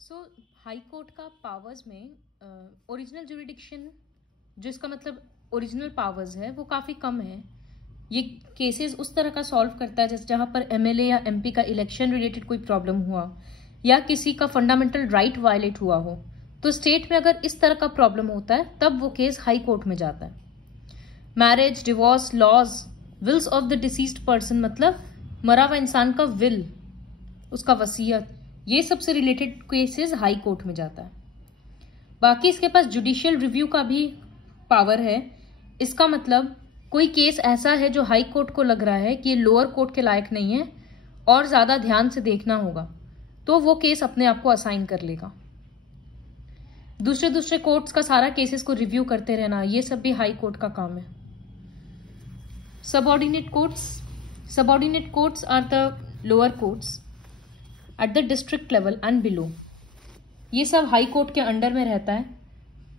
सो high court का powers में original jurisdiction, जो इसका मतलब ओरिजिनल पावर्स है, वो काफ़ी कम है। ये केसेस उस तरह का सॉल्व करता है जैसे जहाँ पर एमएलए या एमपी का इलेक्शन रिलेटेड कोई प्रॉब्लम हुआ या किसी का फंडामेंटल राइट वायलेट हुआ हो, तो स्टेट में अगर इस तरह का प्रॉब्लम होता है तब वो केस हाई कोर्ट में जाता है। Marriage, divorce, laws, wills of the deceased person, मतलब मरा हुआ इंसान का विल, उसका वसीयत, ये सबसे रिलेटेड केसेस हाई कोर्ट में जाता है। बाकी इसके पास जुडिशियल रिव्यू का भी पावर है। इसका मतलब कोई केस ऐसा है जो हाई कोर्ट को लग रहा है कि ये लोअर कोर्ट के लायक नहीं है और ज्यादा ध्यान से देखना होगा, तो वो केस अपने आप को असाइन कर लेगा। दूसरे कोर्ट्स का सारा केसेस को रिव्यू करते रहना, ये सब भी हाई कोर्ट का काम है। Subordinate courts are the lower courts at the district level and below. ये सब हाई कोर्ट के अंडर में रहता है,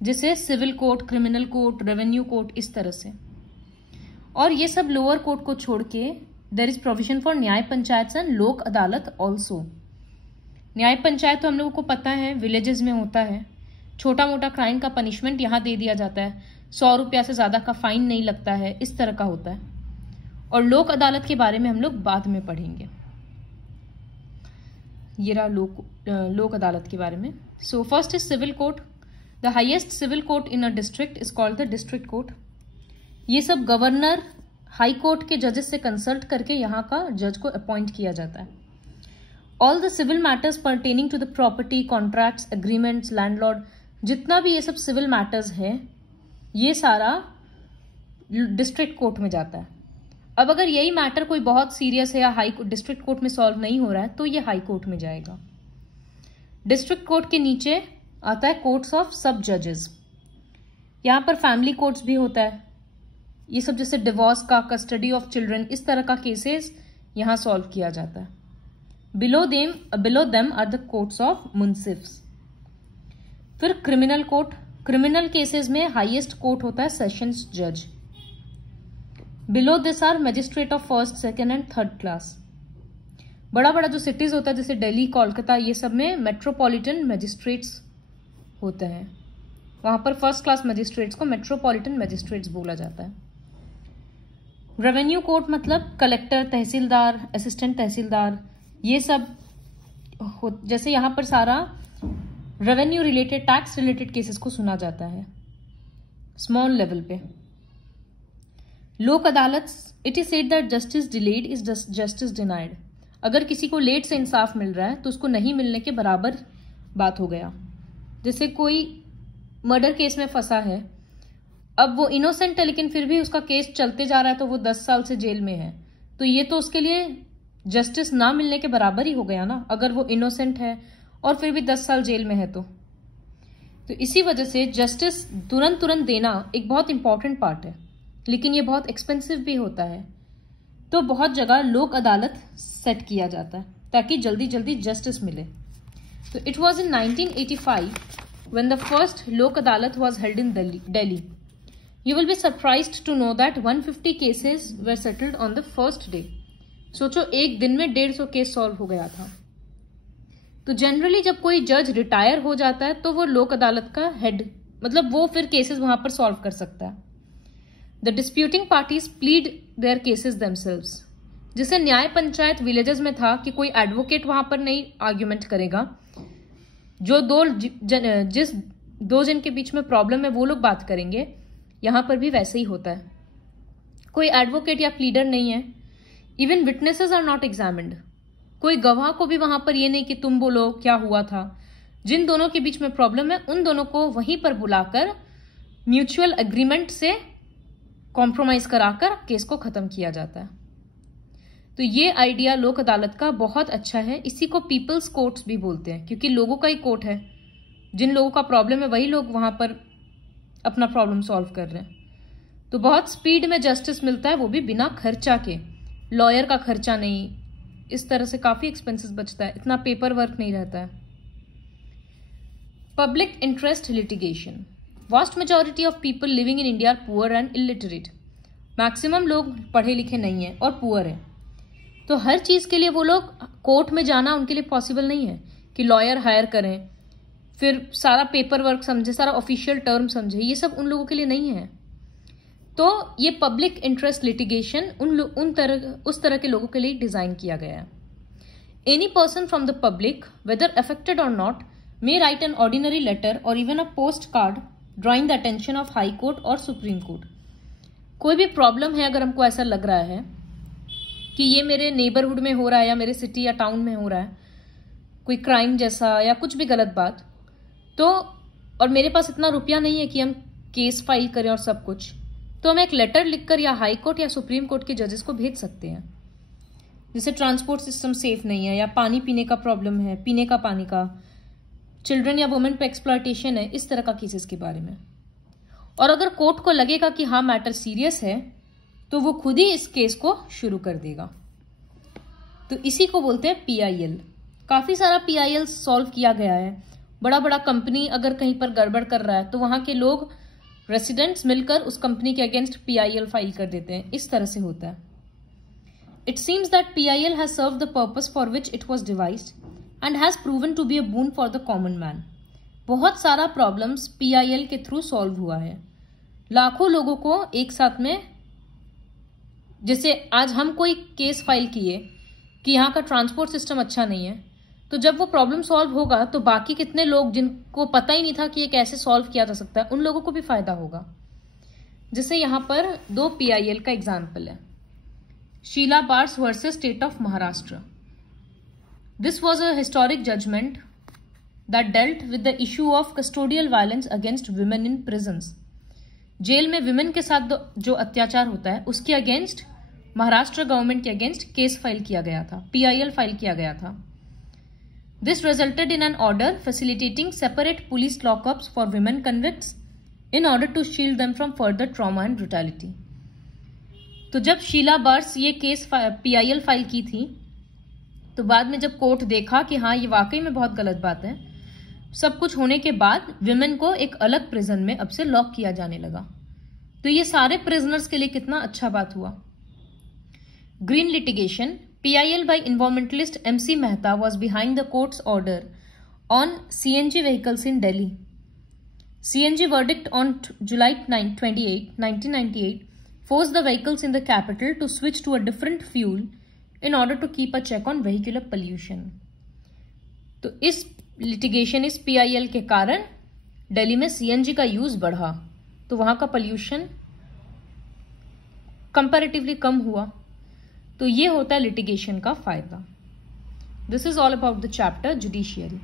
जिसे civil court, criminal court, revenue court, इस तरह से। और ये सब लोअर कोर्ट को छोड़ के देयर इज प्रोविजन फॉर न्याय पंचायत एंड लोक अदालत ऑल्सो। न्याय पंचायत तो हम लोगों को पता है विलेजेस में होता है। छोटा मोटा क्राइम का पनिशमेंट यहाँ दे दिया जाता है, 100 रुपया से ज्यादा का फाइन नहीं लगता है, इस तरह का होता है। और लोक अदालत के बारे में हम लोग बाद में पढ़ेंगे। ये रहा लोक अदालत के बारे में। So first is civil court. The highest civil court in a district is called the district court. ये सब गवर्नर, हाई कोर्ट के जजेस से कंसल्ट करके यहाँ का जज को अपॉइंट किया जाता है। All the civil matters pertaining to the property, contracts, agreements, landlord, जितना भी ये सब सिविल मैटर्स है, ये सारा डिस्ट्रिक्ट कोर्ट में जाता है। अब अगर यही मैटर कोई बहुत सीरियस है या डिस्ट्रिक्ट कोर्ट में सॉल्व नहीं हो रहा है, तो ये हाई कोर्ट में जाएगा। डिस्ट्रिक्ट कोर्ट के नीचे आता है कोर्ट्स ऑफ सब जजेस। यहाँ पर फैमिली कोर्ट्स भी होता है। ये सब जैसे डिवोर्स का, कस्टडी ऑफ चिल्ड्रन, इस तरह का केसेस यहाँ सॉल्व किया जाता है। Below them are the courts of munsifs. फिर क्रिमिनल कोर्ट। क्रिमिनल केसेस में हाईएस्ट कोर्ट होता है सेशंस जज। Below this are magistrate of first, second and third class. बड़ा बड़ा जो सिटीज होता है जैसे दिल्ली, कोलकाता, ये सब में मेट्रोपॉलिटन मजिस्ट्रेट्स होते हैं। वहां पर फर्स्ट क्लास मजिस्ट्रेट्स को मेट्रोपॉलिटन मजिस्ट्रेट्स बोला जाता है। रेवेन्यू कोर्ट मतलब कलेक्टर, तहसीलदार, असिस्टेंट तहसीलदार, ये सब जैसे यहाँ पर सारा revenue related, tax related cases को सुना जाता है स्मॉल लेवल पे। लोक अदालत, it is said that justice delayed is justice denied. अगर किसी को लेट से इंसाफ मिल रहा है तो उसको नहीं मिलने के बराबर बात हो गया। जैसे कोई मर्डर केस में फंसा है, अब वो इनोसेंट है लेकिन फिर भी उसका केस चलते जा रहा है, तो वो 10 साल से जेल में है, तो ये तो उसके लिए जस्टिस ना मिलने के बराबर ही हो गया ना, अगर वो इनोसेंट है और फिर भी 10 साल जेल में है तो इसी वजह से जस्टिस तुरंत देना एक बहुत इंपॉर्टेंट पार्ट है, लेकिन ये बहुत एक्सपेंसिव भी होता है। तो बहुत जगह लोक अदालत सेट किया जाता है ताकि जल्दी जल्दी जस्टिस मिले। तो it was in 1985 when the first Lok Adalat was held in Delhi. You will be surprised to know that 150 cases were settled on the first day. सोचो एक दिन में 150 केस सॉल्व हो गया था। तो जनरली जब कोई जज रिटायर हो जाता है तो वो लोक अदालत का हेड, मतलब वो फिर केसेस वहां पर सॉल्व कर सकता है। The disputing parties plead their cases themselves. जैसे न्याय पंचायत विलेजेस में था कि कोई एडवोकेट वहां पर नहीं आर्ग्यूमेंट करेगा, जो जिस दो जन के बीच में प्रॉब्लम है वो लोग बात करेंगे, यहां पर भी वैसे ही होता है। कोई एडवोकेट या प्लीडर नहीं है। Even witnesses are not examined. कोई गवाह को भी वहां पर ये नहीं कि तुम बोलो क्या हुआ था। जिन दोनों के बीच में प्रॉब्लम है उन दोनों को वहीं पर बुलाकर म्यूचुअल एग्रीमेंट से कॉम्प्रोमाइज कराकर केस को खत्म किया जाता है। तो ये आइडिया लोक अदालत का बहुत अच्छा है। इसी को पीपल्स कोर्ट्स भी बोलते हैं, क्योंकि लोगों का ही कोर्ट है। जिन लोगों का प्रॉब्लम है वही लोग वहां पर अपना प्रॉब्लम सॉल्व कर रहे हैं। तो बहुत स्पीड में जस्टिस मिलता है, वो भी बिना खर्चा के। लॉयर का खर्चा नहीं, इस तरह से काफी एक्सपेंसेस बचता है, इतना पेपर वर्क नहीं रहता है। Public interest litigation. Vast majority of people living in India are poor and illiterate. Maximum लोग पढ़े लिखे नहीं है और पुअर है, तो हर चीज के लिए वो लोग कोर्ट में जाना उनके लिए पॉसिबल नहीं है। कि लॉयर हायर करें, फिर सारा पेपर वर्क समझे, सारा ऑफिशियल टर्म समझे, ये सब उन लोगों के लिए नहीं है। तो ये पब्लिक इंटरेस्ट लिटिगेशन उस तरह के लोगों के लिए डिजाइन किया गया है। Any person from the public whether affected और not may write an ordinary letter or even a postcard drawing the attention of High Court or Supreme Court. कोई भी प्रॉब्लम है, अगर हमको ऐसा लग रहा है कि ये मेरे नेबरहुड में हो रहा है या मेरे सिटी या टाउन में हो रहा है, कोई क्राइम जैसा या कुछ भी गलत बात, तो और मेरे पास इतना रुपया नहीं है कि हम केस फाइल करें और सब कुछ, तो हम एक लेटर लिखकर या हाई कोर्ट या सुप्रीम कोर्ट के जजेस को भेज सकते हैं। जैसे ट्रांसपोर्ट सिस्टम सेफ नहीं है, या पानी पीने का प्रॉब्लम है, पीने का पानी का, चिल्ड्रन या वुमेन पे एक्सप्लॉयटेशन है, इस तरह का केसेस के बारे में। और अगर कोर्ट को लगेगा कि हाँ मैटर सीरियस है, तो वो खुद ही इस केस को शुरू कर देगा। तो इसी को बोलते हैं PIL। काफी सारा PIL सॉल्व किया गया है। बड़ा बड़ा कंपनी अगर कहीं पर गड़बड़ कर रहा है तो वहां के लोग रेसिडेंट्स मिलकर उस कंपनी के अगेंस्ट PIL फाइल कर देते हैं। इस तरह से होता है। It seems that PIL has served the purpose for which it was devised and has proven to be a boon for the common man. बहुत सारा प्रॉब्लम्स PIL के थ्रू सॉल्व हुआ है। लाखों लोगों को एक साथ में, जैसे आज हम कोई केस फाइल किए कि यहाँ का ट्रांसपोर्ट सिस्टम अच्छा नहीं है, तो जब वो प्रॉब्लम सॉल्व होगा तो बाकी कितने लोग जिनको पता ही नहीं था कि ये कैसे सॉल्व किया जा सकता है, उन लोगों को भी फायदा होगा। जैसे यहाँ पर 2 PIL का एग्जाम्पल है। Sheela Barse versus state of Maharashtra. This was a historic judgment that dealt with the issue of custodial violence against women in prisons. Jail में विमेन के साथ जो अत्याचार होता है उसके अगेंस्ट महाराष्ट्र गवर्नमेंट के अगेंस्ट केस फाइल किया गया था, PIL फाइल किया गया था। This resulted in an order facilitating separate police lockups for women convicts in order to shield them from further trauma and brutality. तो जब शीला बार्स ये केस PIL फाइल की थी, तो बाद में जब कोर्ट देखा कि हाँ ये वाकई में बहुत गलत बात है, सब कुछ होने के बाद विमेन को एक अलग प्रिजन में अब से लॉक किया जाने लगा। तो ये सारे प्रिजनर्स के लिए कितना अच्छा बात हुआ। Green litigation. PIL by environmentalist MC Mehta was behind the court's order on CNG vehicles in Delhi. CNG verdict on July 28, 1998 forced the vehicles in the capital to switch to a different fuel in order to keep a check on vehicular pollution. तो इस litigation, इस PIL के कारण दिल्ली में CNG का use बढ़ा, तो वहां का पोल्यूशन कंपैरेटिवली कम हुआ। तो ये होता है लिटिगेशन का फायदा। This is all about the chapter judiciary.